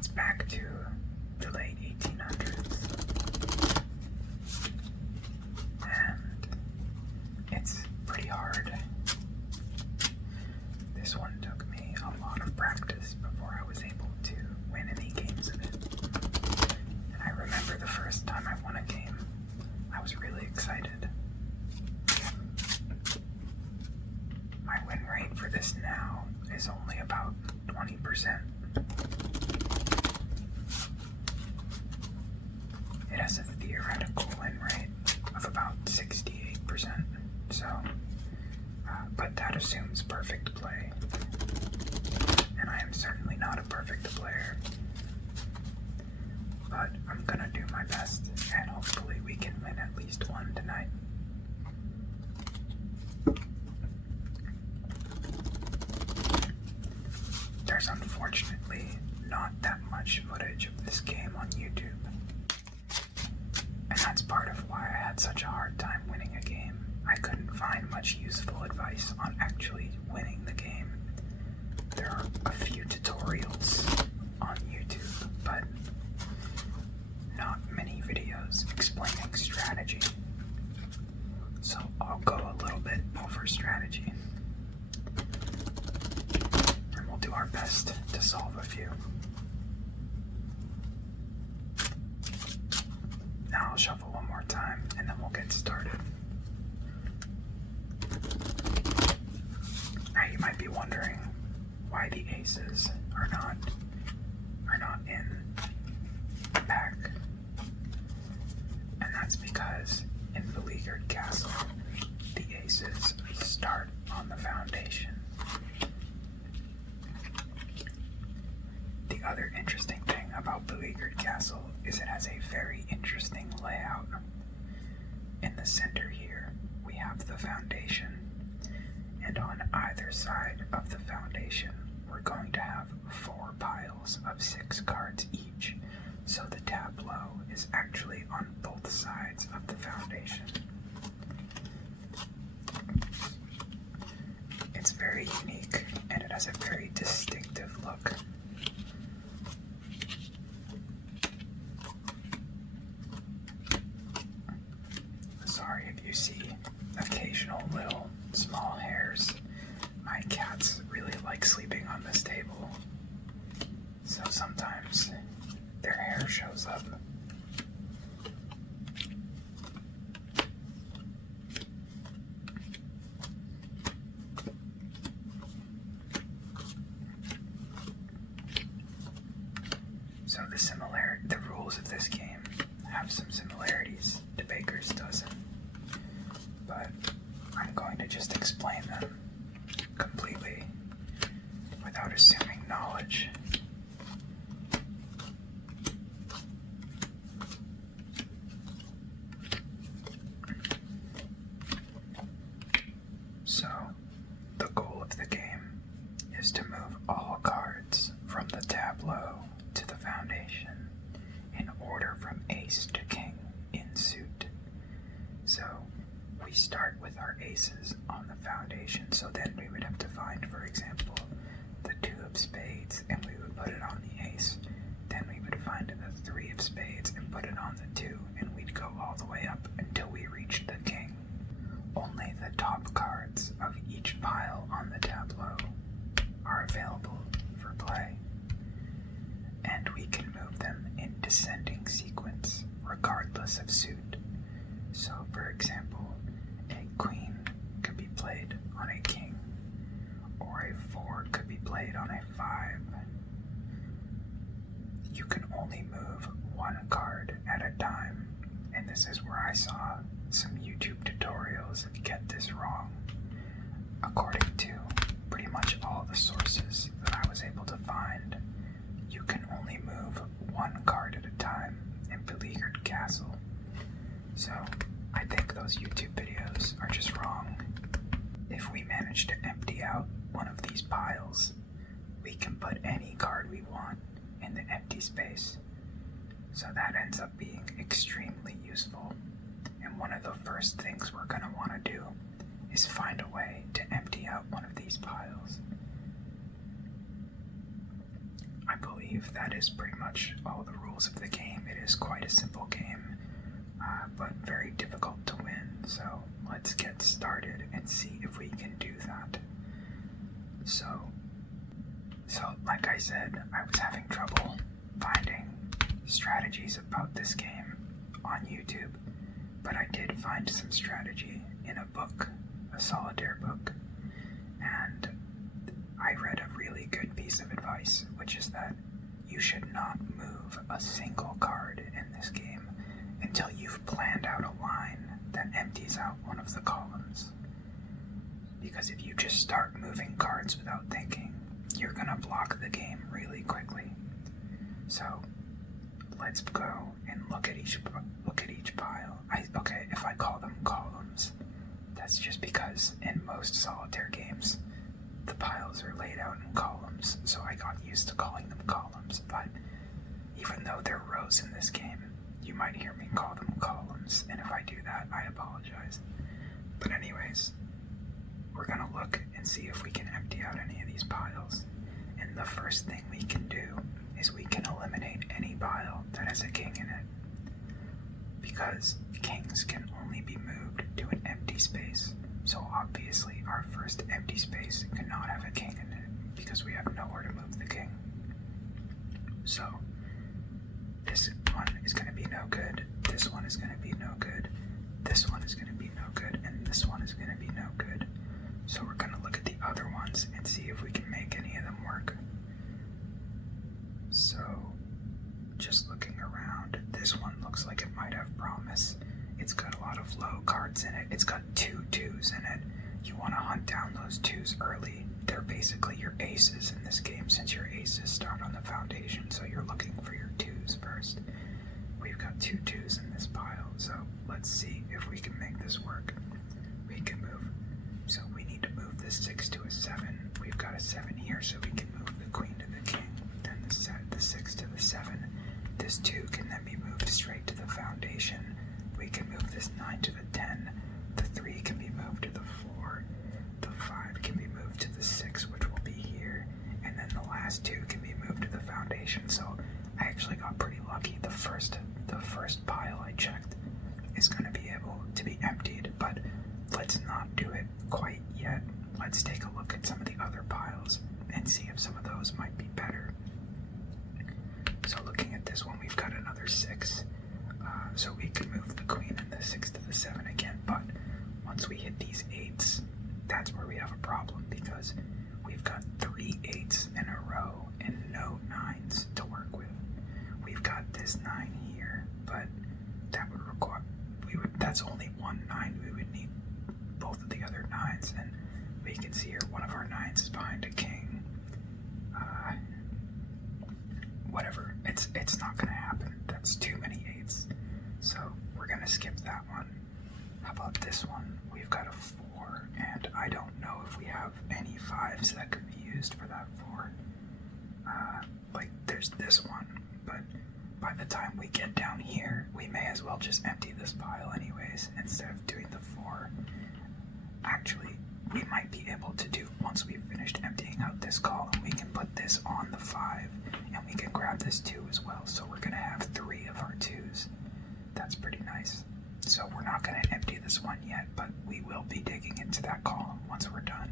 dates back to the late 1800s. And it's pretty hard. This one took me a lot of practice before I was able to win any games of it. And I remember the first time I won a game, I was really excited. My win rate for this now is only about 20%. It has a theoretical win rate of about 68%, so, but that assumes perfect play, and I am certainly not a perfect player, but I'm gonna do my best, and hopefully we can win at least one tonight. There's unfortunately not that much footage of this game on YouTube. And that's part of why I had such a hard time winning a game. I couldn't find much useful advice on actually winning the game. There are a few tutorials on YouTube, but not many videos explaining strategy. So I'll go a little bit over strategy. And we'll do our best to solve a few. Now I'll shuffle one more time, and then we'll get started. Now you might be wondering why the aces are not in the pack. And that's because in Beleaguered Castle, the aces start on the foundation. The other interesting thing about Beleaguered Castle is it has a very interesting layout. In the center here, we have the foundation, and on either side of the foundation, we're going to have 4 piles of 6 cards each, so the tableau is actually on both sides of the foundation. It's very unique, and it has a very distinctive look. Sorry if you see occasional little small hairs. My cats really like sleeping on this table, so sometimes their hair shows up. So the rules of this game have some similarities to Baker's dozen, but I'm going to just explain them completely without assuming knowledge. So, the goal of the game is to move all cards from the tableau to the foundation in order from ace to king in suit. So, we start with our aces on the foundation, so then we would have to find, for example, the 2 of spades, and we would put it on the ace. Then we would find the 3 of spades and put it on the 2, and we'd go all the way up until we reached the king. Only the top cards of each pile on the tableau are available for play, and we can move them in descending sequence, regardless of suit. So, for example, a queen could be played on a king, or a 4 could be played on a 5. You can only move 1 card at a time, and this is where I saw some YouTube tutorials get this wrong. According to pretty much all the sources that I was able to find, you can only move 1 card at a time in Beleaguered Castle. So, I think those YouTube videos are just wrong. If we manage to empty out one of these piles, we can put any card we want in the empty space. So that ends up being extremely useful. And one of the first things we're going to want to do is find a way to empty out one of these piles. I believe believe that is pretty much all the rules of the game. It is quite a simple game, but very difficult to win. So let's get started and see if we can do that. So like I said, I was having trouble finding strategies about this game on YouTube, but I did find some strategy in a book, a Solitaire book, and I read a really good piece of advice, which is that you should not move a single card in this game until you've planned out a line that empties out one of the columns. Because if you just start moving cards without thinking, you're gonna block the game really quickly. So let's go and look at each pile. If I call them columns, that's just because in most Solitaire games the piles are laid out in columns, so I got used to calling them columns. But even though they're rows in this game, you might hear me call them columns, and if I do that, I apologize. But anyways, we're gonna look and see if we can empty out any of these piles. And the first thing we can do is we can eliminate any pile that has a king in it, because kings can only be moved to an empty space. So obviously our first empty space cannot have a king in it because we have nowhere to move the king. So this one is going to be no good, this one is going to be no good, this one is going to be no good, and this one is going to be no good. So we're going to look at the other ones and see if we can make any of them work. So just looking around, this one looks like it might have promise. It's got a lot of low cards in it. It's got 2 2s in it. You want to hunt down those 2s early. They're basically your aces in this game, since your aces start on the foundation, so you're looking for your 2s first. We've got 2 2s in this pile, so let's see if we can make this work. We can move. So we need to move this 6 to a 7. We've got a 7 here, so we can move the queen to the king. Then the 6 to the 7. This 2 can then be moved straight to the foundation. We can move this 9 to the 10. The 3 can be moved to the 4. The 5 can be moved to the 6, which will be here. And then the last 2 can be moved to the foundation. So I actually got pretty lucky. The first pile I checked is going to be able to be emptied, but let's not do it quite yet. Let's take a look at some of the other piles and see if some of those might be better. So looking at this one, we've got another 6. So we can move the queen and the 6 to the 7 again, but once we hit these 8s, that's where we have a problem, because we've got 3 8s in a row and no 9s to work with. We've got this 9 here, but that would require, that's only one 9. We would need both of the other 9s, and we can see here one of our 9s is behind a king. Whatever, it's not gonna happen. That's too many 8s. So we're gonna skip that one. How about this one? We've got a 4, and I don't know if we have any 5s that could be used for that 4. Like there's this one, but by the time we get down here, we may as well just empty this pile anyways, instead of doing the 4. Actually, we might be able to do, once we've finished emptying out this column, we can put this on the 5, and we can grab this 2 as well. So we're gonna have 3 of our 2s. That's pretty nice. So we're not going to empty this one yet, but we will be digging into that column once we're done.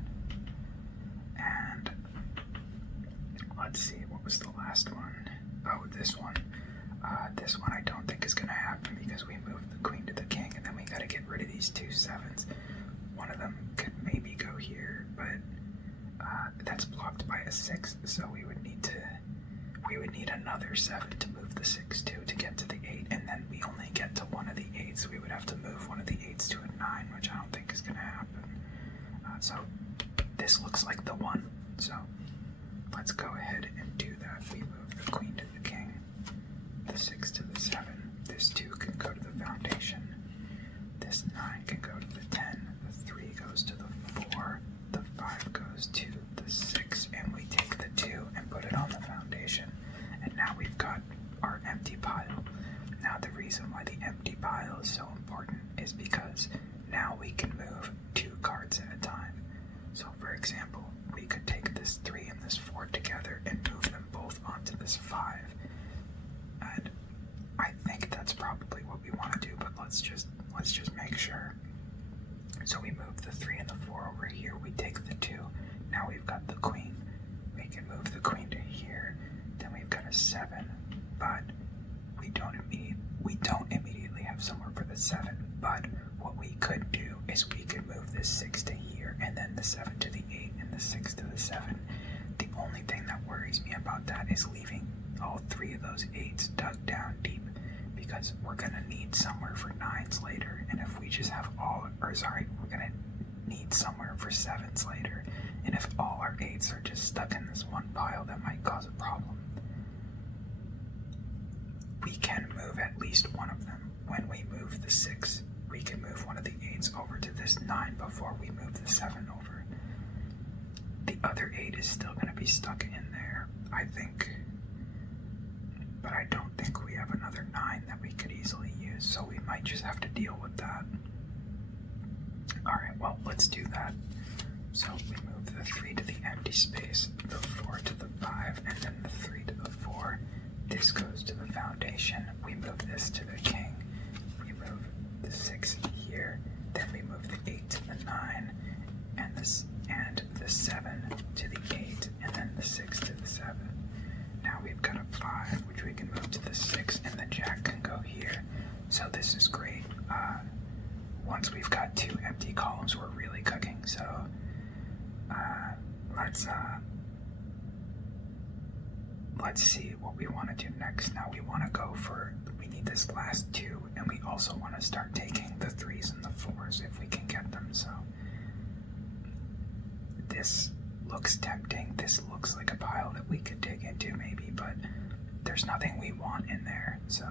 And let's see, what was the last one? Oh, this one. This one I don't think is going to happen because we moved the queen to the king, and then we got to get rid of these 2 7s. One of them could maybe go here, but that's blocked by a 6, so we would need another 7 to move the 6 to get to the 8, and then we only get to one of the 8s. We would have to move one of the 8s to a 9, which I don't think is going to happen. So this looks like the one. So let's go ahead and do that. We move the queen to the king, the 6 to the 7. This 2 can go to the foundation. This 9 can go to the 10. The 3 goes to the 4. The 5 goes to the 6, and we take the 2 and put it on the foundation. And now we've got our empty pile. Now the reason why the empty pile is so important is because now we can move 2 cards at a time. So for example, we could take this 3 and this 4 together and move them a 7, but we don't immediately have somewhere for the 7. But what we could do is we could move this 6 to here, and then the 7 to the 8, and the 6 to the 7. The only thing that worries me about that is leaving all 3 of those 8s dug down deep, because we're gonna need somewhere for 9s later, and if we just have we're gonna need somewhere for 7s later, and if all our 8s are just stuck in this one pile, that might cause a problem. We can move at least one of them. When we move the 6, we can move one of the 8s over to this 9 before we move the 7 over. The other 8 is still going to be stuck in there, I think. But I don't think we have another 9 that we could easily use, so we might just have to deal with that. Alright, well, let's do that. So we move the 3 to the empty space, the 4 to the 5, and then the 3 to the 4. This goes to the foundation. We move this to the king. We move the 6 here. Then we move the 8 to the 9, and the 7 to the 8, and then the 6 to the 7. Now we've got a 5, which we can move to the 6, and the jack can go here. So this is great. Once we've got 2 empty columns, we're really cooking. So let's see what we want to do next. Now we need this last 2, and we also want to start taking the 3s and the 4s if we can get them. So this looks tempting. This looks like a pile that we could dig into maybe, but there's nothing we want in there, so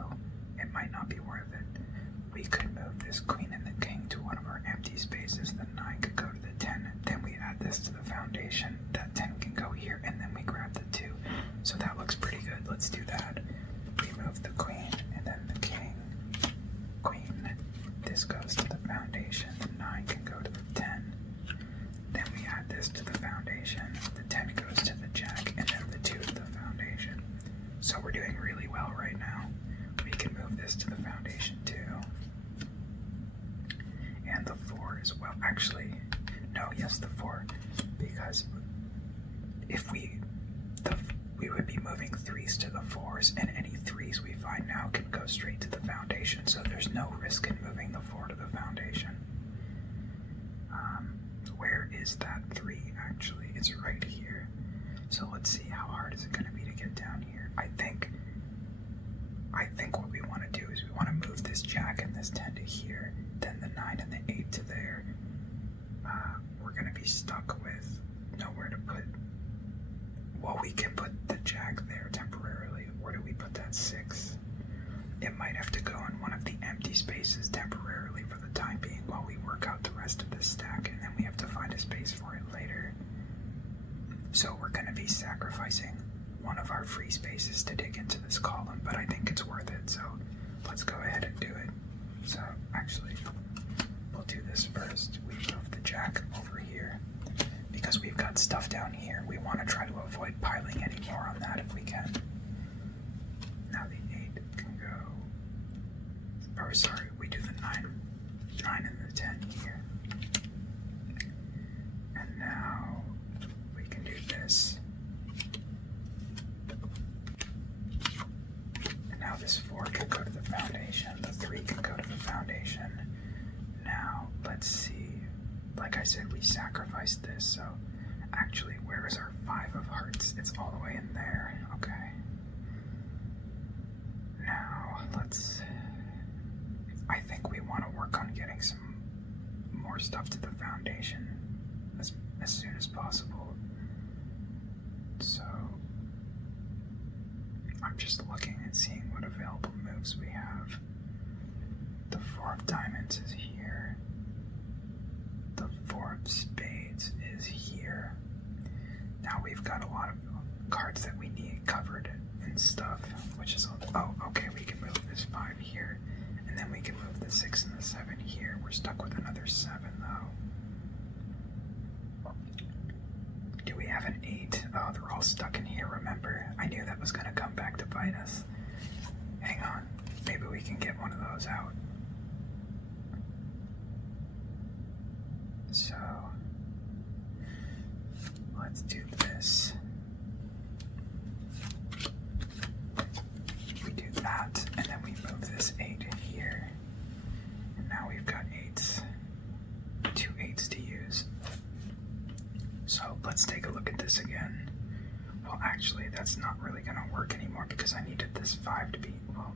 it might not be worth it. We could move this queen and the king to one of our empty spaces. The 9 could go to the 10. Then we add this to the foundation. That 10 can go here, and then we grab the 2. So that looks pretty good. Let's do that. We move the queen, and then the king. Queen. This goes to the foundation. The 9 can go to the 10. Then we add this to the foundation. The 10 goes to the jack, and then the 2 to the foundation. So we're doing really well right now. We can move this to the foundation too. And the 4 as well. Actually, no, yes, the 4. Because if we would be moving 3s to the 4s, and any 3s we find now can go straight to the foundation, so there's no risk in moving the 4 to the foundation. Where is that 3 actually? It's right here. So let's see, how hard is it going to be to get down here? I think what we want to do is we want to move this jack and this 10 to here, then the 9 and the 8 to there. We're going to be stuck with nowhere to put. Well, we can put the jack there temporarily. Where do we put that 6? It might have to go in one of the empty spaces temporarily for the time being while we work out the rest of this stack, and then we have to find a space for it later. So we're going to be sacrificing one of our free spaces to dig into this column, but I think it's worth it, so let's go ahead and do it. So actually, we'll do this first. We move the jack over here. Because we've got stuff down here, we want to try to avoid piling any more on that if we can. Now the 8 can go, or sorry, we do the 9 and the 10 here. And now we can do this. And now this 4 can go to the foundation, the 3 can go to the foundation. Now, let's see. Like I said, we sacrificed this, so actually, where is our 5 of hearts? It's all the way in there. Okay. Now, I think we want to work on getting some more stuff to the foundation as soon as possible. So, I'm just looking and seeing what available moves we have. The 4 of diamonds is here. The 4 of spades is here. Now we've got a lot of cards that we need covered and stuff, which is, oh, okay, we can move this 5 here, and then we can move the 6 and the 7 here. We're stuck with another 7, though. Do we have an 8? Oh, they're all stuck in here, remember? I knew that was going to come back to bite us. Hang on, maybe we can get one of those out. So, let's do this. because I needed this 5 to be, well,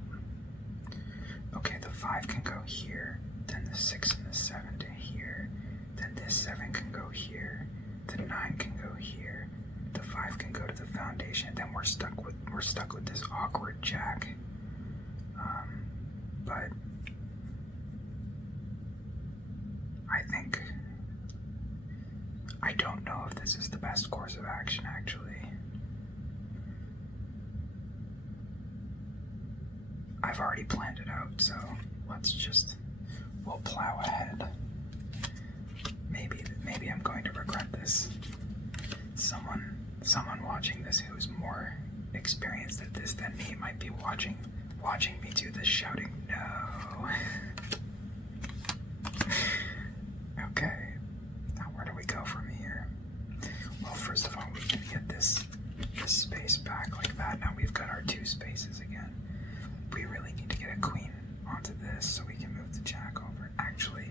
okay, the 5 can go here, then the 6 and the 7 to here, then this 7 can go here, the 9 can go here, the 5 can go to the foundation, then we're stuck with this awkward jack. But I don't know if this is the best course of action, actually. I've already planned it out, so we'll plow ahead. Maybe I'm going to regret this. Someone watching this who's more experienced at this than me might be watching me do this, shouting no. Okay, now where do we go from here? Well, first of all, we can get this space back like that. Now we've got our 2 spaces again. We really need to get a queen onto this so we can move the jack over. Actually,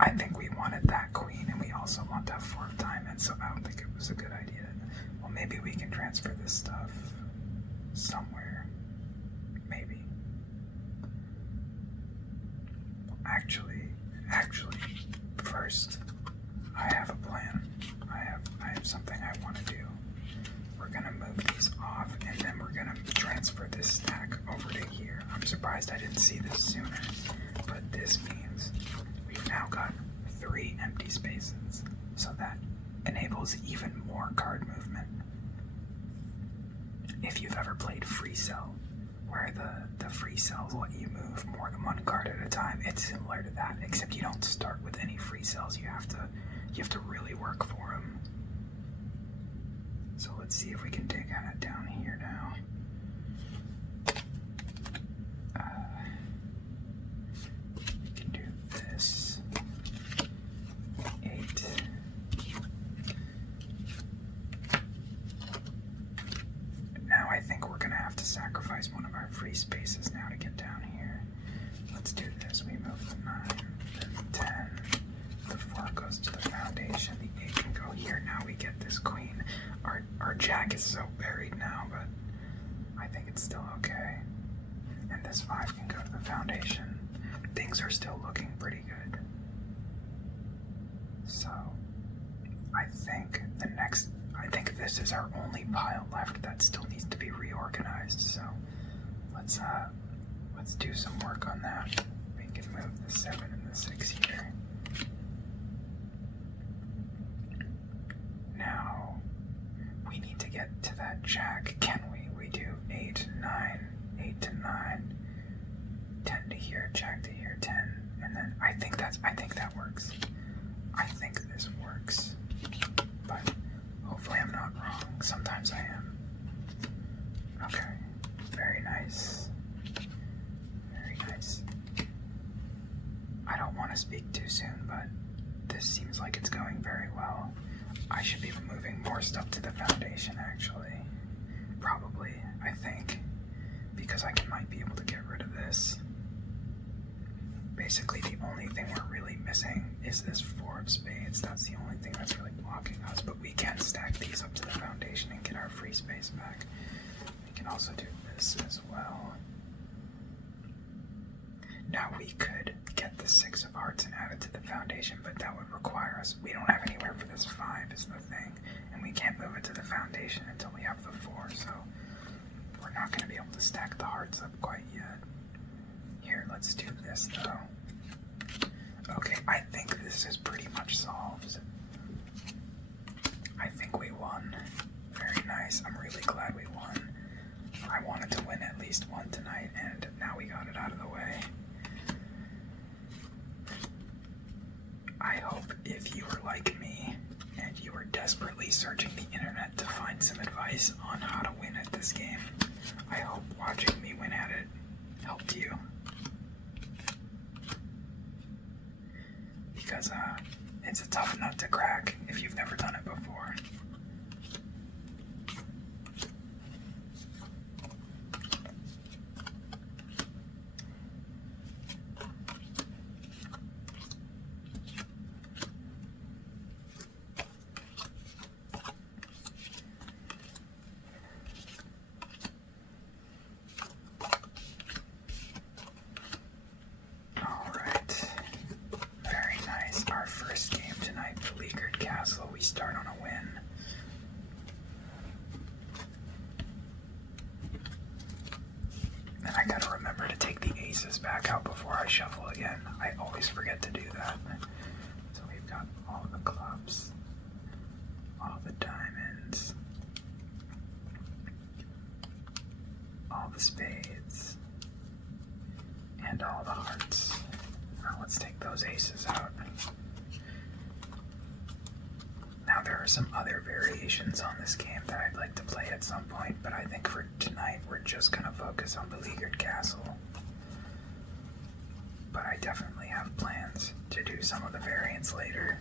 I think we wanted that queen and we also want that 4th diamond, so I don't think it was a good idea. Well, maybe we can transfer this stuff somewhere. Maybe. Actually, first, I have a plan. I have something I want to do. We're gonna move these off, and then we're gonna transfer this stack over to here. I'm surprised I didn't see this sooner, but this means we've now got 3 empty spaces, so that enables even more card movement. If you've ever played Free Cell, where the free cells let you move more than 1 card at a time, it's similar to that, except you don't start with any free cells. You have to really work for them. So let's see if we can dig it down here now. We can do this. 8. Now I think we're gonna have to sacrifice one of our free spaces now to get down here. Let's do this. We move the 9, then the 10. The 4 goes to the foundation. The 8 can go here. Now we get this queen. Our jack is so buried now, but I think it's still okay. And this 5 can go to the foundation. Things are still looking pretty good. So I think this is our only pile left that still needs to be reorganized. So let's do some work on that. We can move the 7 and the 6 here. Now we need to get to that jack, can we? We do 8, 9, 8 to 9, 10 to here, jack to here, 10, and then I think that works. I think this works, but hopefully I'm not wrong. Sometimes I am. Okay, very nice. Very nice. I don't want to speak too soon, but this seems like it's going very well. I should be moving more stuff to the foundation, actually. Probably, I think, because I might be able to get rid of this. Basically, the only thing we're really missing is this 4 of spades. That's the only thing that's really blocking us, but we can stack these up to the foundation and get our free space back. We can also do this as well. Now we could get the 6 of hearts and add it to the foundation, but that would require us, we don't have anywhere for this 5 is the thing, and we can't move it to the foundation until we have the 4, so we're not going to be able to stack the hearts up quite yet. Here, let's do this though. Okay, I think this is pretty much solved. I think we won. Very nice. I'm really glad we won. I wanted to win at least one tonight, and now we got it out of the way. I hope if you were like me and you were desperately searching the internet to find some advice on how to win at this game, I hope watching me win at it helped you. Because it's a tough nut to crack if you've never done it before. aces back out before I shuffle again. I always forget to do that. So we've got all the clubs, all the diamonds, all the spades, and all the hearts. Now let's take those aces out. Now there are some other variations on this game that I'd like to play at some point, but I think for tonight we're just going to focus on Beleaguered Castle. But I definitely have plans to do some of the variants later.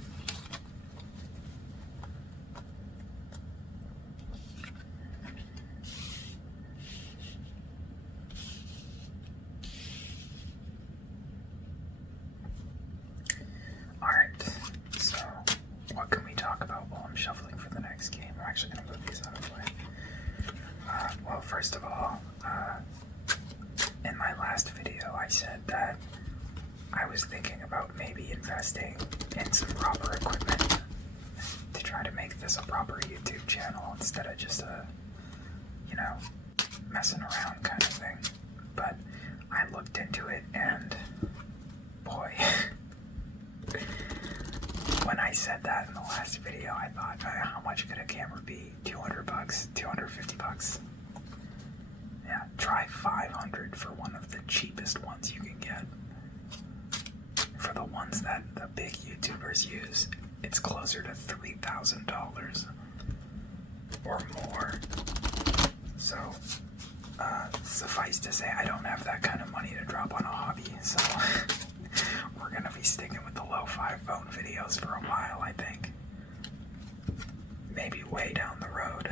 Shuffling for the next game. I'm actually going to move these out of the way. Well, first of all, in my last video, I said that I was thinking about maybe investing in some proper equipment to try to make this a proper YouTube channel instead of just a, messing around kind of thing. But I looked into it and, boy, when I said that in the last video, I thought, how much could a camera be? $200, $250. Yeah, try $500 for one of the cheapest ones you can get. For the ones that the big YouTubers use, it's closer to $3,000 or more. So, suffice to say, I don't have that kind of money to drop on a hobby, so we're gonna be sticking with the lo-fi phone videos for a while, I think. Maybe way down the road.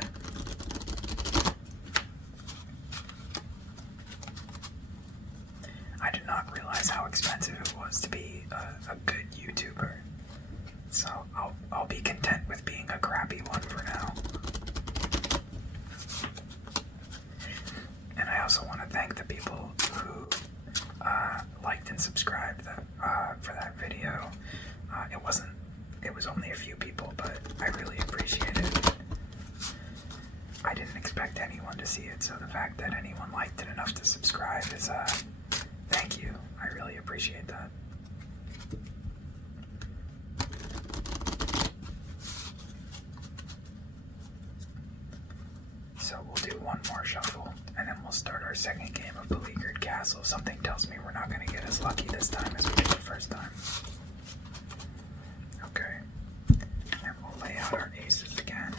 I did not realize how expensive it was to be a good YouTuber. So I'll be content with being a crappy one for now. And I also want to thank the people who liked and subscribed for that video. It was only a few people, but I really appreciate it. I didn't expect anyone to see it, so the fact that anyone liked it enough to subscribe is, thank you. I really appreciate that. So we'll do one more shuffle, and then we'll start our second game of Beleaguered Castle. Something tells me we're not going to get as lucky this time as we did the first time. Okay. And we'll lay out our aces again.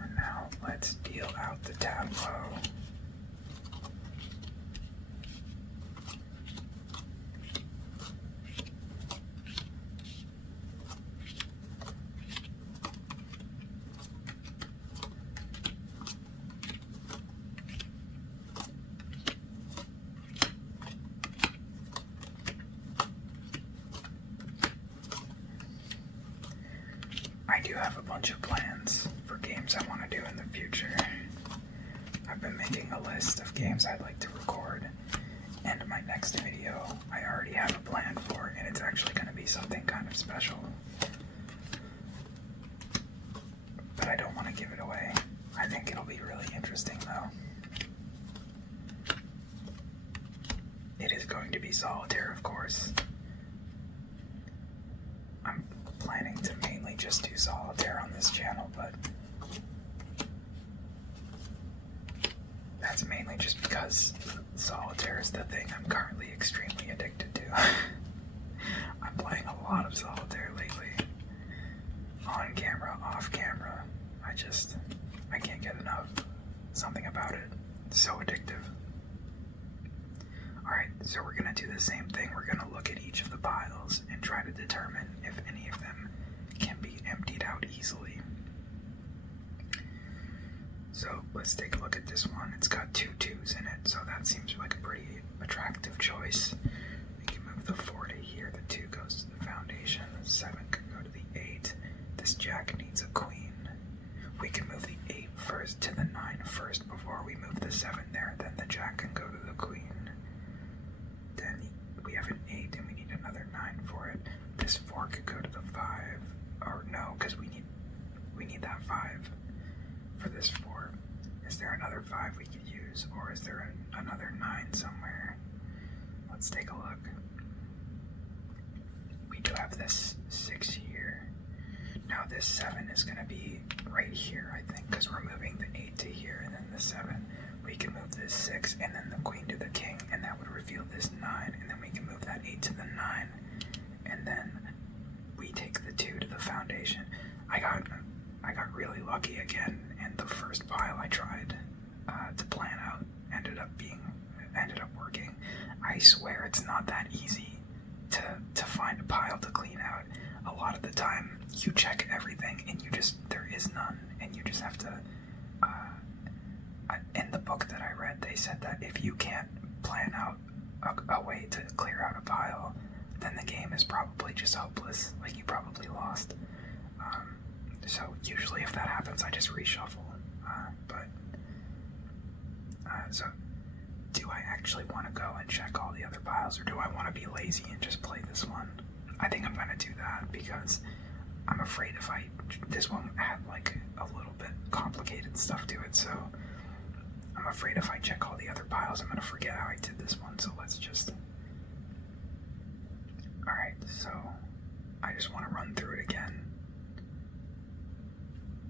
And now let's deal out the tableau. I do have a bunch of plans for games I want to do in the future. I've been making a list of games I'd like to record, and my next video I already have a plan for, and it's actually going to be something kind of special. But I don't want to give it away. I think it'll be really interesting though. It is going to be Solitaire, of course. I'm planning to mainly just do Solitaire on this channel, but that's mainly just because Solitaire is the thing I'm currently extremely addicted to. I'm playing a lot of Solitaire lately. On camera, off camera. I can't get enough. Something about it. So addictive. Alright, so we're going to do the same thing. We're going to look at each of the piles and try to determine if any of them can be emptied out easily. So let's take a look at this one. It's got 2 2s in it, so that seems like a pretty attractive choice. We can move the 4 to here, the 2 goes to the foundation, the 7 can go to the 8. This jack needs a queen. We can move the 8 first to the 9 first before we move the 7 there, then the jack can go to the queen. Then we have an 8 and we need another 9 for it. This 4 could go to the 5, or no, because we need that 5 for this 4. Is there another 5 we could use? use, or is there another 9 somewhere? Let's take a look. We do have this 6 here. Now this 7 is going to be right here, I think, because we're moving the 8 to here, and then the 7. We can move this 6, and then the queen to the king, and that would reveal this 9, and then we can move that 8 to the 9, and then we take the 2 to the foundation. I got really lucky again, and the first pile I tried to plan out ended up working. I swear it's not that easy to find a pile to clean out. A lot of the time, you check everything and there is none, and you just have to. In the book that I read, they said that if you can't plan out a way to clear out a pile, then the game is probably just hopeless. Like, you probably lost. So usually if that happens, I just reshuffle. So do I actually want to go and check all the other piles, or do I want to be lazy and just play this one? I think I'm going to do that, because I'm afraid this one had like a little bit complicated stuff to it, so I'm afraid if I check all the other piles, I'm going to forget how I did this one, so let's just... Alright, so I just want to run through it again.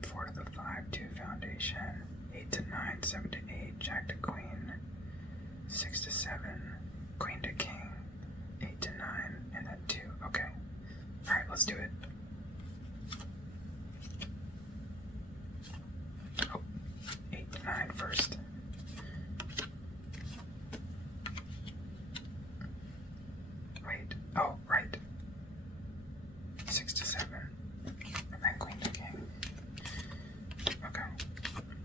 4 to the 5, 2 foundation, 8 to 9, 7 to 8, jack to queen, 6 to 7, queen to king, 8 to 9, and then 2. Okay. Alright, let's do it. Oh, 8 to 9 first. Wait. Oh, right. 6 to 7, and then queen to king. Okay.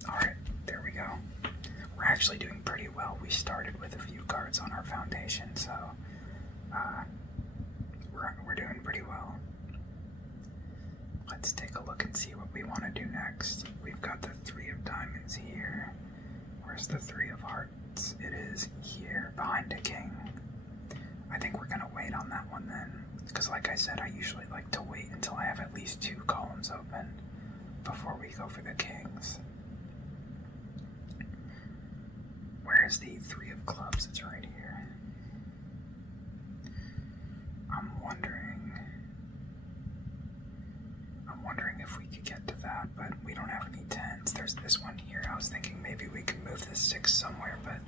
Alright, there we go. We're actually doing pretty well. We started with a few cards on our foundation, so we're doing pretty well. Let's take a look and see what we want to do next. We've got the 3 of diamonds here. Where's the 3 of hearts? It is here, behind a king. I think we're going to wait on that one then, because like I said, I usually like to wait until I have at least 2 columns open before we go for the kings. Where is the 3 of clubs? It's right here. I'm wondering if we could get to that, but we don't have any 10s. There's this one here. I was thinking maybe we could move this 6 somewhere, but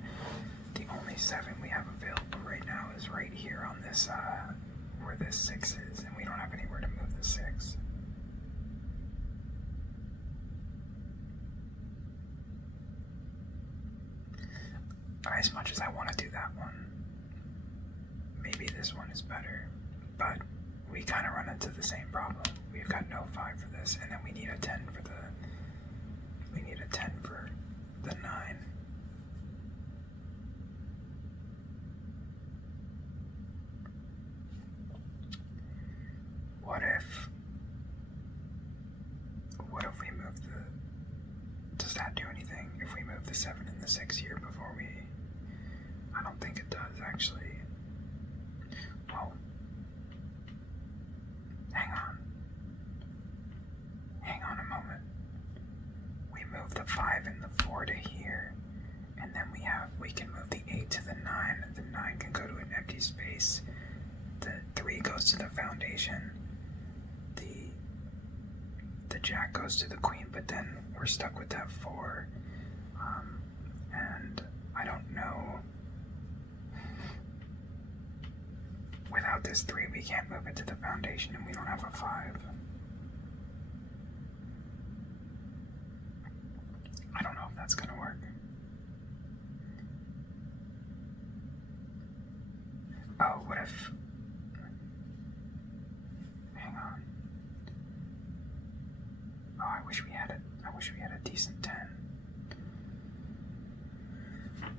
the only 7 we have available right now is right here on this, where this 6 is, and we don't have anywhere to move the 6. As much as I want to do that one, maybe this one is better, but we kind of run into the same problem. We've got no 5 for this, and then we need a 10 for the 9. What if we move does that do anything if we move the 7 and the 6 here before we... I don't think it does, actually. Well, hang on a moment. We move the 5 and the 4 to here, and then we can move the 8 to the 9. The 9 can go to an empty space. The 3 goes to the foundation. The jack goes to the queen, but then we're stuck with that 4. And I don't know. Without this 3, we can't move it to the foundation, and we don't have a 5. I don't know if that's gonna work. Oh, what if... Hang on. Oh, I wish we had a decent 10.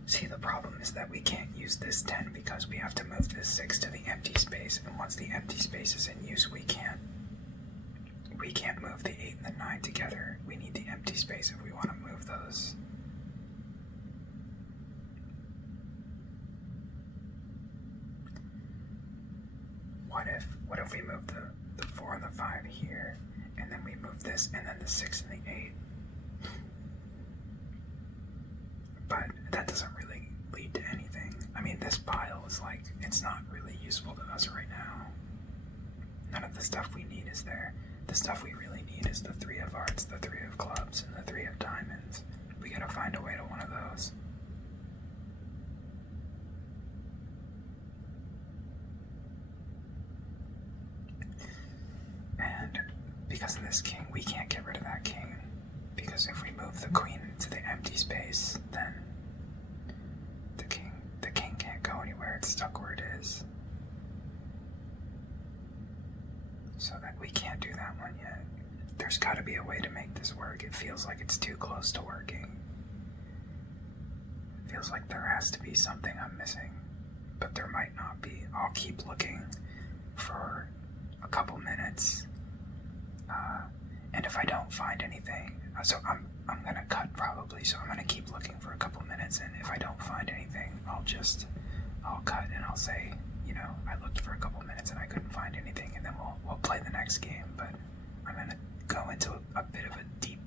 See, the problem is that we can't use this 10 because we have to move this 6 to the empty space, and once the empty space is in use, we can't move the 8 and the 9 together. We need the empty space if we want to move those. What if we move the 4 and the 5 here, and then we move this, and then the 6 and the 8? But that doesn't really lead to anything. I mean, this pile is like, it's not really useful to us right now. None of the stuff we need is there. The stuff we really need is the 3 of hearts, the 3 of clubs, and the 3 of diamonds. We gotta find a way to one of those. And because of this king, we can't get rid of that king. Because if we move the queen into the empty space, then the king can't go anywhere. It's stuck where it is. So that we can't do that one yet. There's got to be a way to make this work. It feels like it's too close to working. It feels like there has to be something I'm missing, but there might not be. I'll keep looking for a couple minutes, and if I don't find anything, so I'm gonna cut probably. So I'm gonna keep looking for a couple minutes, and if I don't find anything, I'll cut and I'll say, you know, I looked for a couple minutes and I couldn't find anything, and then we'll play the next game. But I'm gonna go into a bit of a deep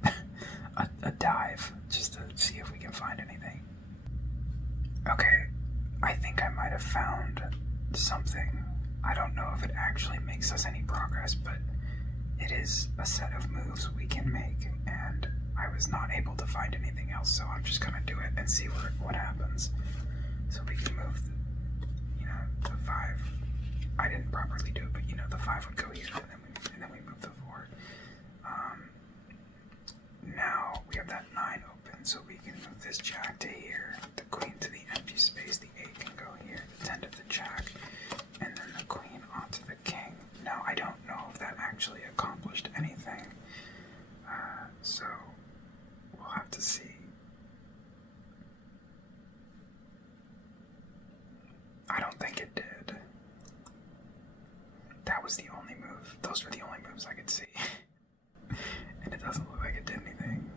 a dive just to see if we can find anything. Okay, I think I might have found something. I don't know if it actually makes us any progress, but it is a set of moves we can make, and I was not able to find anything else, so I'm just gonna do it and see what happens. So we can move the 5. I didn't properly do it, but the 5 would go here, and then we move the 4. Now we have that 9 open, so we can move this jack to here, the queen to the empty space, the 8 can go here, the 10 to the jack, and then the queen onto the king. Now I don't know if that actually accomplished anything, so we'll have to see. I don't think it did. That was the only move. Those were the only moves I could see. And it doesn't look like it did anything.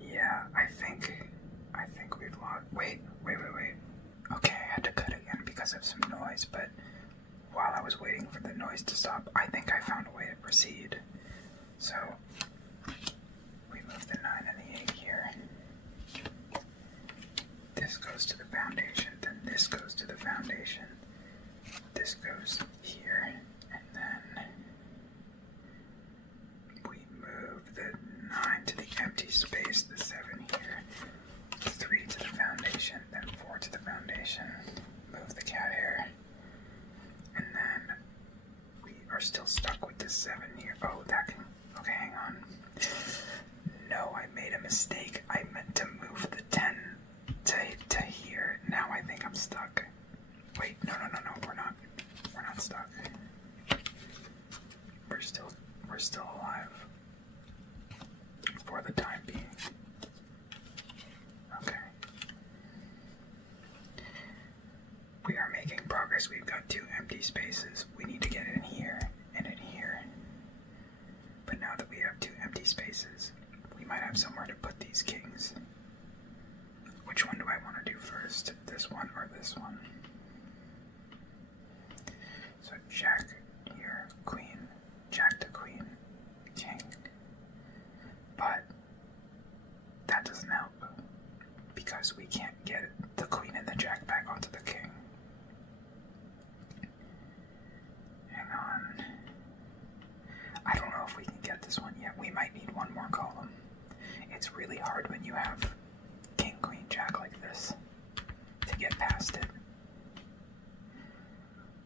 Yeah, I think we've lost. Wait. Okay, I had to cut again because of some noise, but while I was waiting for the noise to stop, I think I found a way to proceed. So we move the 9 and the 8 here. This goes to the foundation, then this goes to the foundation. This goes here, and then we move the 9 to the empty space, the 7 here, 3 to the foundation, then 4 to the foundation. Move the cat here, and then we are still stuck with the 7 here. Oh, that can. Okay, hang on. No, I made a mistake. I meant to move the 10 to here. Now I think I'm stuck. Wait, no, we're not stuck. We're still alive. For the time being. Okay. We are making progress. We've got 2 empty spaces. We need to get in here and in here. But now that we have 2 empty spaces, we might have somewhere to put these kings. Which one do I want to do first? This one or this one? So jack here, queen, jack to queen, king. But that doesn't help because we can't get the queen and the jack back onto the king. Hang on. I don't know if we can get this one yet. We might need one more column. It's really hard when you have king, queen, jack like this to get past it.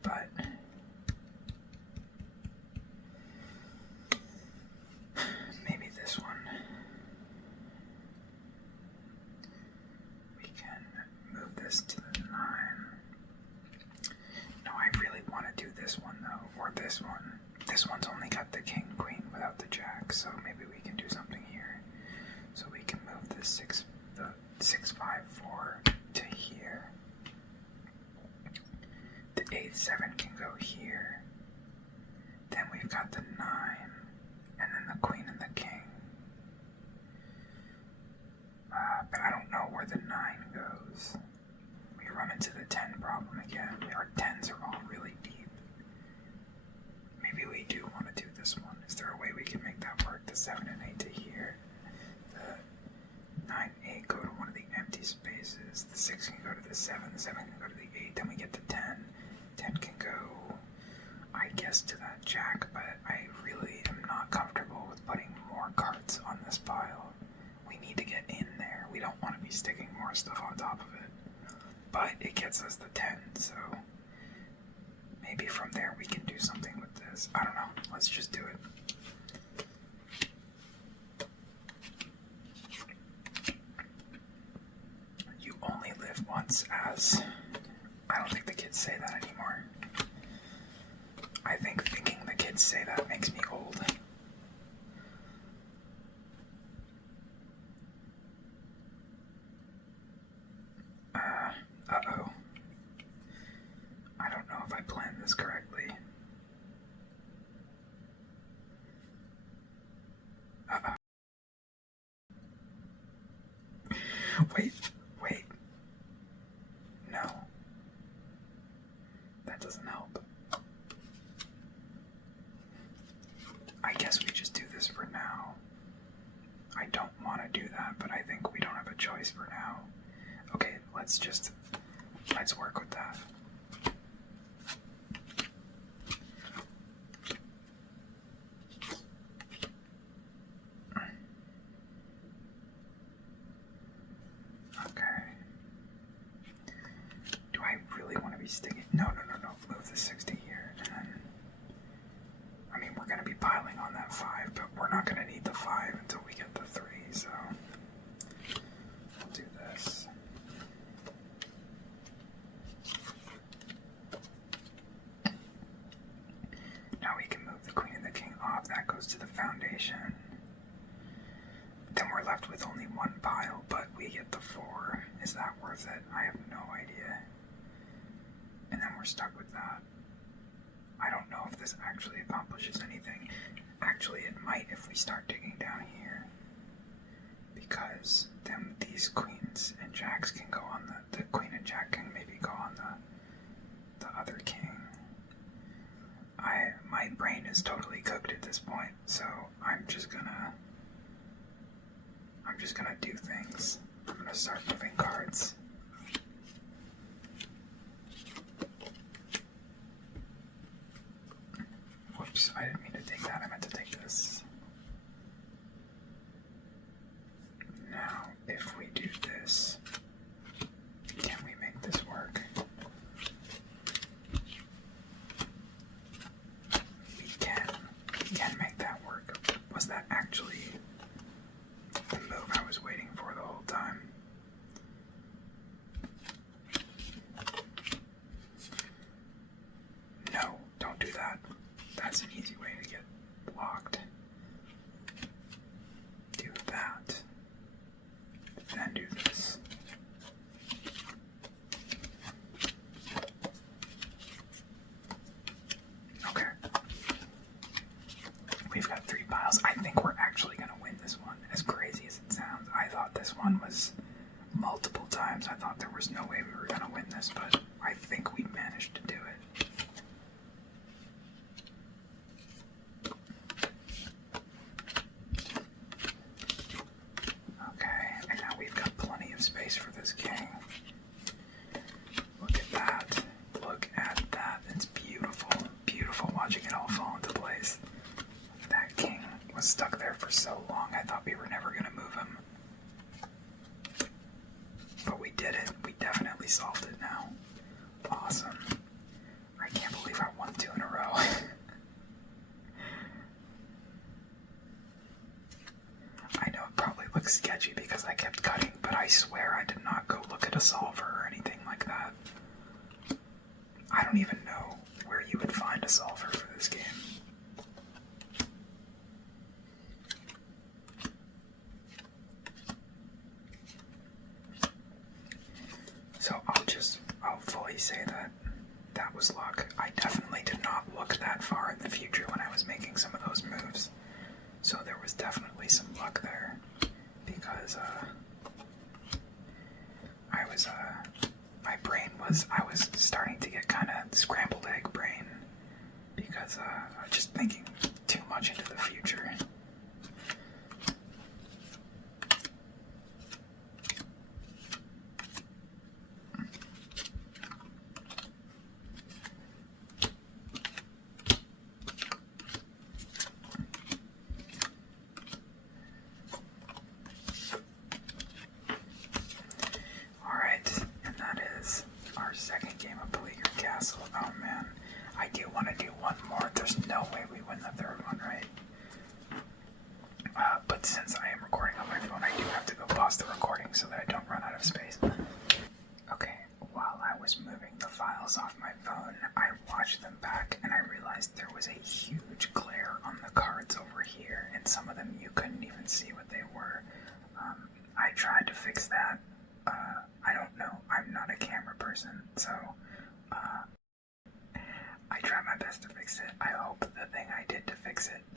But maybe this one. We can move this to the 9. No, I really want to do this one though, or this one. This one's only got the king, queen without the jack, so maybe we can do something here. So we can move the 6, 5, 4 to here. The 8, 7 can go here. Then we've got the 9, and then the queen and the king. But I don't know where the 9 goes. We run into the 10 problem again. Our 10s are all really deep. Maybe we do want to do this one. Is there a way we can make aces. The 6 can go to the 7, the 7 can go to the 8, then we get the 10. 10 can go, I guess, to that jack, but I really am not comfortable with putting more cards on this pile. We need to get in there. We don't want to be sticking more stuff on top of it. But it gets us the 10, so maybe from there we can do something with this. I don't know. Let's just do it. You only live once, as I don't think the kids say that anymore. I think thinking the kids say that makes me old. Uh-oh. I don't know if I planned this correctly. Uh-oh. Wait. No. That doesn't help. I guess we just do this for now. I don't want to do that, but I think we don't have a choice for now. Okay, let's work with that. Okay. Do I really want to be sticking? No. Move the 60 here, and then, I mean, we're going to be piling on that 5, but we're not going to need the 5 until we get the 3, so we'll do this. Now we can move the queen and the king off. That goes to the foundation. Then we're left with only one pile, but we get the 4. Is that worth it? I have no idea. And then we're stuck with that. I don't know if this actually accomplishes anything. Actually, it might if we start digging down here. Because then these queens and jacks can go on the queen and jack can maybe go on the other king. My brain is totally cooked at this point, so I'm just gonna do things. I'm gonna start moving cards. Whoops, I didn't mean to take that, I meant to take this. Now, if we do this, can we make this work? We can make that work. Was that actually the move I was waiting for the whole time? No, don't do that. That's an easy way to get blocked. Do that. Then do this. Okay. We've got 3 piles. I think we're actually going to win this one, as crazy as it sounds. I thought this one was multiple times. I thought there was no way we were going to win this, but I think we managed to do it. Okay, and now we've got plenty of space for this king. Look at that. Look at that. It's beautiful. Beautiful watching it all fall into place. That king was stuck there for so long, I thought we were never going to move him. But we did it. We definitely solved it now. Awesome. I can't believe I won 2 in a row. I know it probably looks sketchy because I kept cutting, but I swear I did not go look at a solver or anything like that. I don't even know where you would find a solver for this game. So I'll fully say that was luck. I definitely did not look that far in the future when I was making some of those moves. So there was definitely some luck there, because I was starting to get kind of scrambled egg brain, because I was just thinking too much into the future.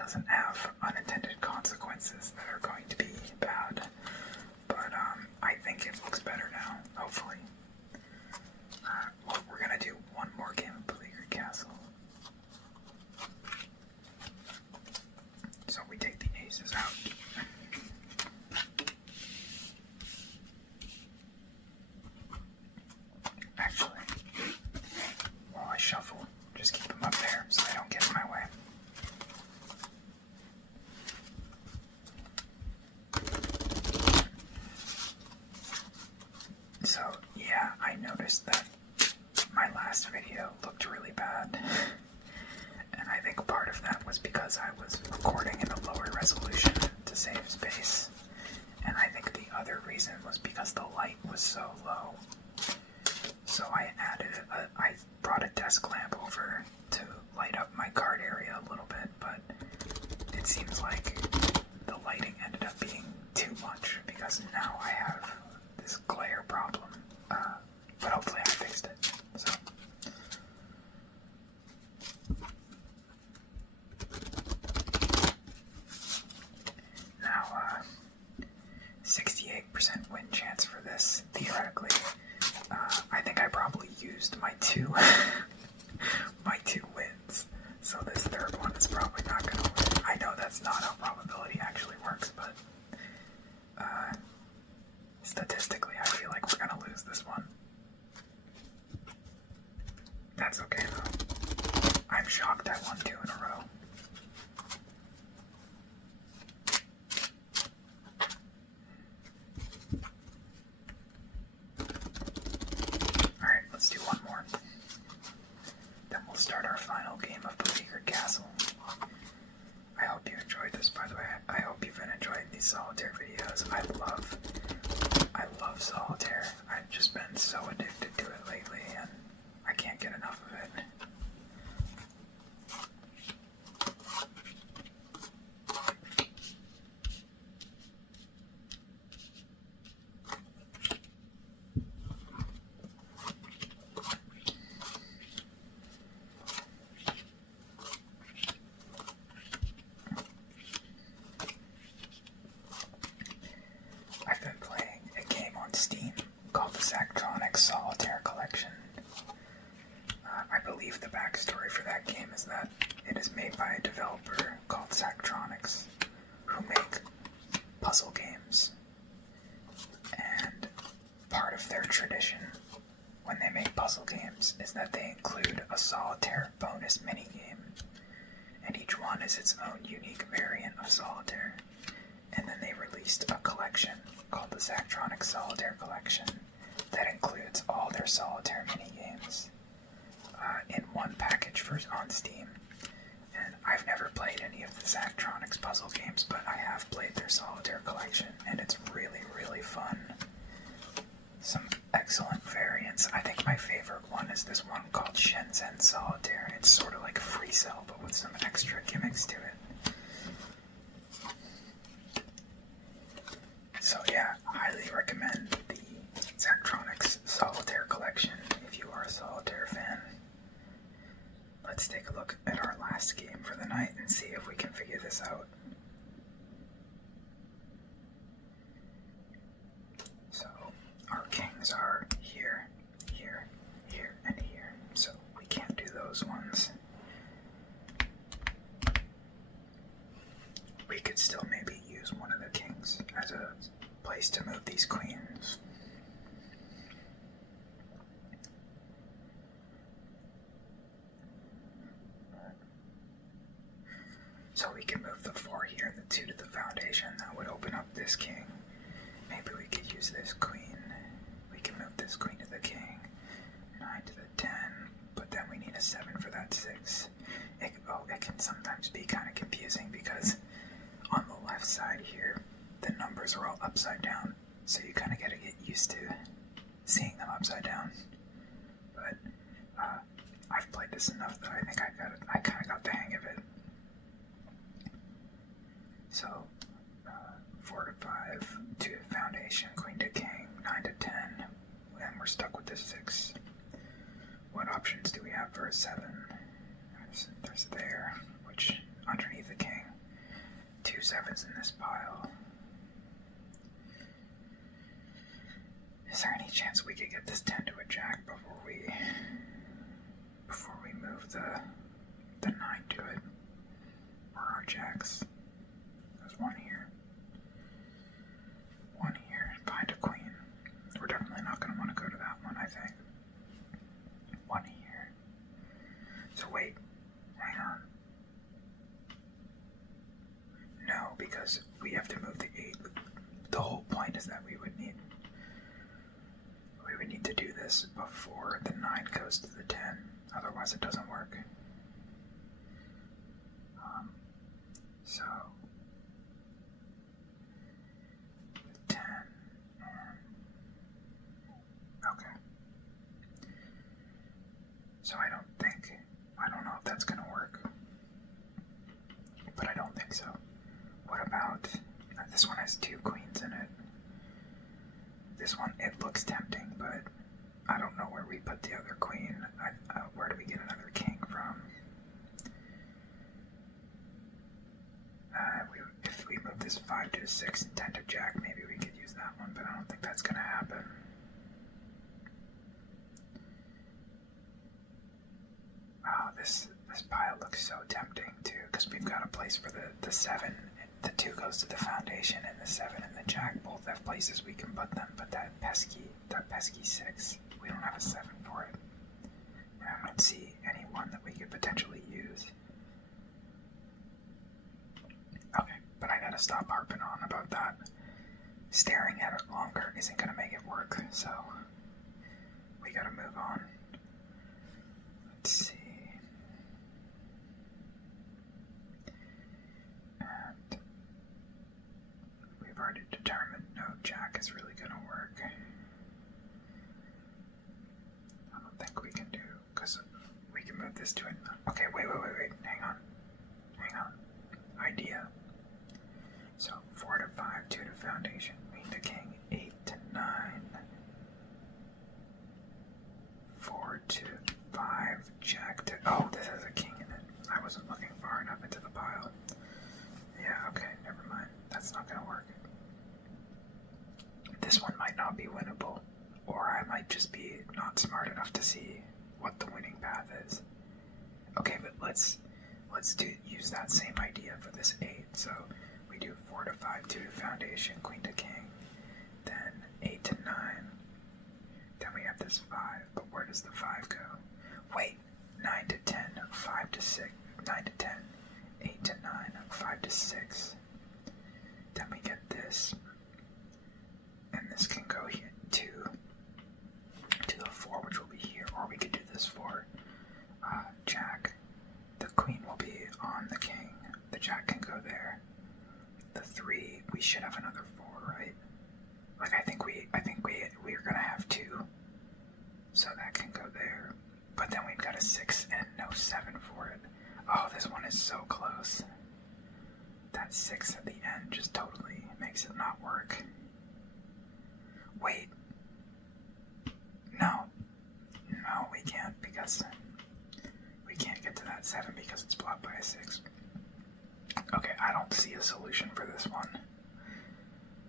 doesn't have unintended consequences that are going to be bad. But I think it looks better now, hopefully. Well, we're gonna do one more game of Beleaguered Castle. So we take the aces out. Actually, while I shuffle, just keep them up there so they don't get in my way. So, yeah, I noticed that my last video looked really bad. And I think part of that was because I was recording in a lower resolution to save space. And I think the other reason was because the light was so low. So I brought a desk lamp over to light up my card area a little bit, but it seems like the lighting ended up being too much because now I have this glare problem. But hopefully I fixed it. So. Now, 68% win chance for this, theoretically. I think I probably used my two wins, so this third one is probably not going to win. I know that's not how probability actually works, but statistically I feel like we're going to lose this one. That's okay though. I'm shocked I won 2 in a row. Alright, let's do one more. Then we'll start our final game of Beleaguered Castle. I hope you enjoyed this, by the way. I hope you've been enjoying these Solitaire videos. I love Solitaire. I've just been so addicted to it lately, and I can't get enough of it. I've been playing a game on Steam called the Solitaire Collection. I believe the backstory for that game is that it is made by a developer called Zachtronics, who make puzzle games. And part of their tradition when they make puzzle games is that they include a solitaire bonus minigame. And each one is its own unique variant of Solitaire. And then they released a collection called the Zachtronics Solitaire Collection that includes all their Solitaire minigames in one package on Steam. And I've never played any of the Zachtronics puzzle games, but I have played their Solitaire Collection, and it's really, really fun. Some excellent variants. I think my favorite one is this one called Shenzhen Solitaire. It's sort of like Free Cell, but with some extra gimmicks to it. So yeah, highly recommend the Zachtronics Solitaire Collection if you are a Solitaire fan. Let's take a look at our last game for the night and see if we can figure this out. So, our kings are here, here, here, and here. So we can't do those ones. We could still maybe use one of the kings as a place to move these queens. So we can move the 4 here and the 2 to the foundation. That would open up this king. Maybe we could use this queen. We can move this queen to the king. 9 to the 10. But then we need a 7 for that 6. It can sometimes be kind of confusing because on the left side here, the numbers are all upside down. So you kind of got to get used to seeing them upside down. But I've played this enough that I think I kind of got the hang of it. So, 4 to 5, 2 to foundation, queen to king, 9 to 10, and we're stuck with this 6. What options do we have for a 7? There's there, which underneath the king. sevens in this pile. Is there any chance we could get this 10 to a jack before we move the 9 to it? Or our jacks? There's one here. One here, behind a queen. We're definitely not going to want to go to that one, I think. One here. So wait, hang on. No, because we have to move the 8. The whole point is that we would need to do this before the 9 goes to the 10. Otherwise it doesn't work. So the 10 and okay. So I don't know if that's gonna work. But I don't think so. What about this one has 2 queens in it? This one, it looks tempting, but I don't know where we put the other queen. Where do we get another king from? If we move this 5 to a 6 and 10 to jack, maybe we could use that one, but I don't think that's going to happen. Oh, this pile looks so tempting too, because we've got a place for the 7. The 2 goes to the foundation, and the 7 and the jack both have places we can put them, but that pesky 6, we don't have a 7 for it. And I don't see any one that we could potentially use. Okay, but I gotta stop harping on about that. Staring at it longer isn't gonna make it work, so we gotta move on. Let's see. And we've already determined no jack is really gonna work. I don't think we can do, because we can move this to it. Okay, wait, hang on. Idea. So 4 to 5, 2 to foundation, queen to king, 8 to 9, 4 to 5, jack to, oh, this has a king in it. I wasn't looking far enough into the pile. Yeah, okay, never mind. That's not gonna work. This one might not be winnable, or I might just be not smart enough to see what the winning path is. Okay, but let's use that same idea for this 8. So we do 4 to 5, 2 to foundation, queen to king, then 8 to 9. Then we have this 5, but where does the 5 go? Wait, 9 to 10, 5 to 6, 9 to 10, 8 to 9, 5 to 6. Then we get this, and this can go here to the 4, which will be here, or we could do this for jack. The queen will be on the king. The jack can go there. The 3, we should have another 4, right? Like I think we're gonna have 2, so that can go there. But then we've got a 6 and no 7 for it. Oh, this one is so close. That 6 at the end just totally makes it not work. Wait. No, we can't, because we can't get to that 7 because it's blocked by a 6. Okay, I don't see a solution for this one.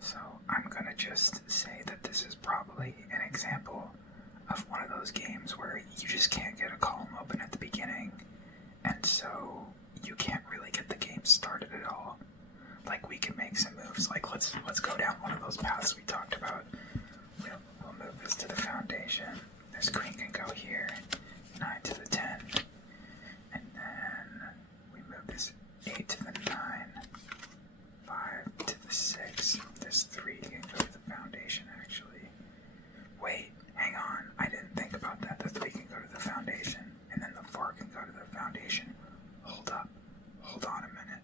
So I'm gonna just say that this is probably an example of one of those games where you just can't get a column open at the beginning, and so you can't really get the game started at all. Like, we can make some moves, like let's go down one of those paths we talked about. We'll move this to the foundation. This queen can go here, 9 to the 10, and then we move this 8 to the 9, 5 to the 6. This 3 can go to the foundation, actually. Wait, hang on, I didn't think about that. The 3 can go to the foundation, and then the 4 can go to the foundation. Hold up, hold on a minute.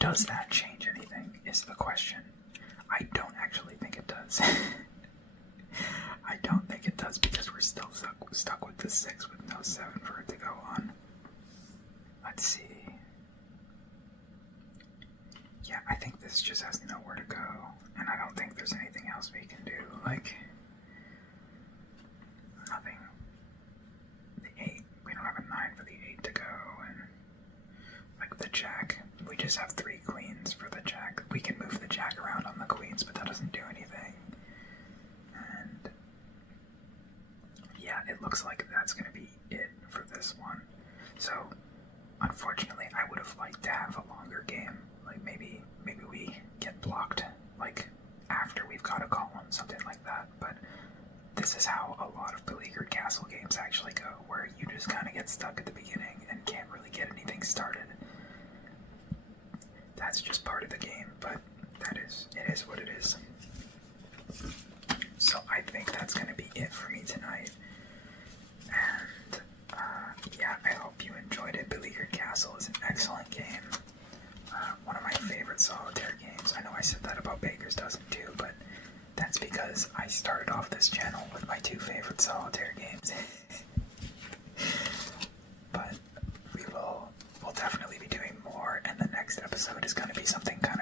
Does that change anything, is the question. I don't actually think it does. I don't think it does, because we're still stuck with the 6 with no 7 for it to go on. Let's see. Yeah, I think this just has nowhere to go, and I don't think there's anything else we can do. Like, nothing. The 8, we don't have a 9 for the just have 3 queens for the jack. We can move the jack around on the queens, but that doesn't do anything. And yeah, it looks like that's going to be it for this one. So, unfortunately, I would have liked to have a longer game. Like maybe we get blocked like after we've got a column, something like that. But this is how a lot of Beleaguered Castle games actually go, where you just kind of get stuck at the beginning and can't really get anything started. That's just part of the game, but it is what it is. So I think that's going to be it for me tonight. And yeah, I hope you enjoyed it. Beleaguered Castle is an excellent game. One of my favorite solitaire games. I know I said that about Baker's Dozen too, but that's because I started off this channel with my 2 favorite solitaire games. But we'll definitely be doing more, and the next episode is going to be something kind